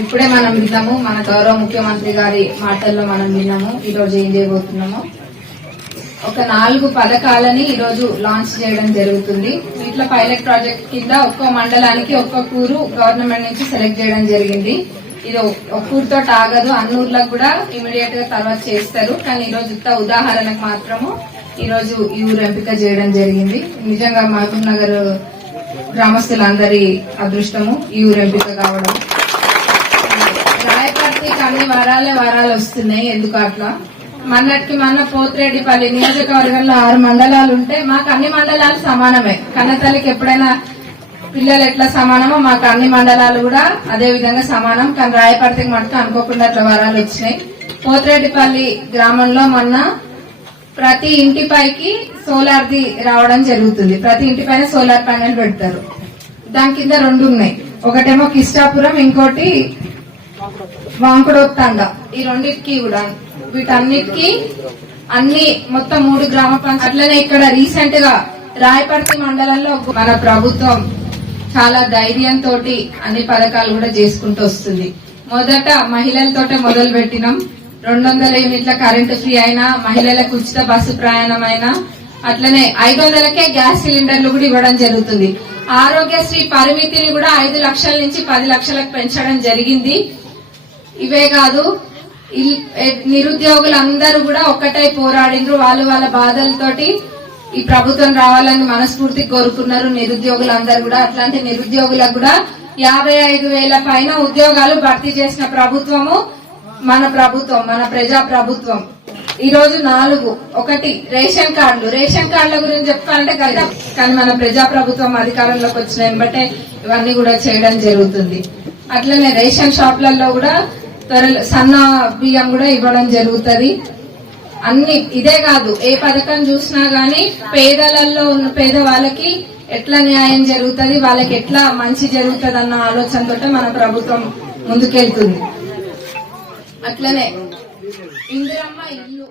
ఇప్పుడే మనం విన్నాము మన గౌరవ ముఖ్యమంత్రి గారి మాటల్లో మనం విన్నాము ఈ రోజు ఏం చేయబోతున్నాము. ఒక నాలుగు పథకాలని ఈ రోజు లాంచ్ చేయడం జరుగుతుంది. వీటిలో పైలట్ ప్రాజెక్ట్ కింద ఒక్కో మండలానికి ఒక్కొక్క ఊరు గవర్నమెంట్ నుంచి సెలెక్ట్ చేయడం జరిగింది. ఇది ఒక్క ఆగదు అన్ని ఊర్లకు కూడా ఇమీడియట్గా తర్వాత చేస్తారు. కానీ ఈ రోజు ఉదాహరణకు మాత్రము ఈ రోజు ఈ ఊరు ఎంపిక చేయడం జరిగింది. నిజంగా మహబూబ్ నగర్ గ్రామస్తులందరి అదృష్టము ఈ ఊరు ఎంపిక కావడం. అన్ని వరాలే వరాలు వస్తున్నాయి. ఎందుకు అట్లా? మన్నటికి మన పోతిరెడ్డిపల్లి నియోజకవర్గంలో ఆరు మండలాలు ఉంటే మాకు అన్ని మండలాలు సమానమే. కన్నతల్లికి ఎప్పుడైనా పిల్లలు ఎట్లా సమానమో మాకు అన్ని మండలాలు కూడా అదే విధంగా సమానం. కానీ రాయపర్తికి మటుకు అనుకోకుండా అట్లా వరాలు వచ్చినాయి. పోతిరెడ్డిపల్లి గ్రామంలో మొన్న ప్రతి ఇంటి పైకి సోలార్ది రావడం జరుగుతుంది. ప్రతి ఇంటి పైన సోలార్ ప్యానెల్ పెడతారు. దాని కింద రెండు ఉన్నాయి. ఒకటేమో కిష్టాపురం ఇంకోటి వాంకుడొత్తండ. ఈ రెండింటికి కూడా. వీటన్నిటికి అన్ని మొత్తం మూడు గ్రామ పంచాయతీ. అట్లనే ఇక్కడ రీసెంట్గా రాయపర్తి మండలంలో మన ప్రభుత్వం చాలా ధైర్యంతో అన్ని పథకాలు కూడా చేసుకుంటూ వస్తుంది. మొదట మహిళలతోటే మొదలు పెట్టినాం. రెండు వందల యూనిట్ల కరెంటు ఫ్రీ అయినా మహిళలకు ఉచిత బస్సు ప్రయాణం అయినా అట్లనే ఐదు వందలకే గ్యాస్ సిలిండర్లు కూడా ఇవ్వడం జరుగుతుంది. ఆరోగ్యశ్రీ పరిమితిని కూడా ఐదు లక్షల నుంచి పది లక్షలకు పెంచడం జరిగింది. ఇవే కాదు ఇల్- నిరుద్యోగులందరూ కూడా ఒక్కటై పోరాడిండ్రు వాళ్ళు వాళ్ళ బాధలతోటి ఈ ప్రభుత్వం రావాలని మనస్ఫూర్తి కోరుకున్నారు. నిరుద్యోగులందరూ కూడా అట్లాంటి నిరుద్యోగులకు కూడా యాభై ఐదు వేల పైన ఉద్యోగాలు భర్తీ చేసిన ప్రభుత్వము మన ప్రభుత్వం మన ప్రజా ప్రభుత్వం. ఈ రోజు నాలుగు. ఒకటి రేషన్ కార్డులు. రేషన్ కార్డుల గురించి చెప్పాలంటే కదా కానీ మన ప్రజా ప్రభుత్వం అధికారంలోకి వచ్చిన వెంబటే ఇవన్నీ కూడా చేయడం జరుగుతుంది. అట్లనే రేషన్ షాప్లలో కూడా త్వరలో సన్న బియ్యం కూడా ఇవ్వడం జరుగుతుంది. అన్ని ఇదే కాదు ఏ పథకం చూసినా గానీ పేదలలో ఉన్న పేద వాళ్ళకి ఎట్లా న్యాయం జరుగుతుంది వాళ్ళకి ఎట్లా మంచి జరుగుతుంది అన్న ఆలోచనతో మన ప్రభుత్వం ముందుకెళ్తుంది. అట్లనే ఇందిరమ్మ ఇల్లు.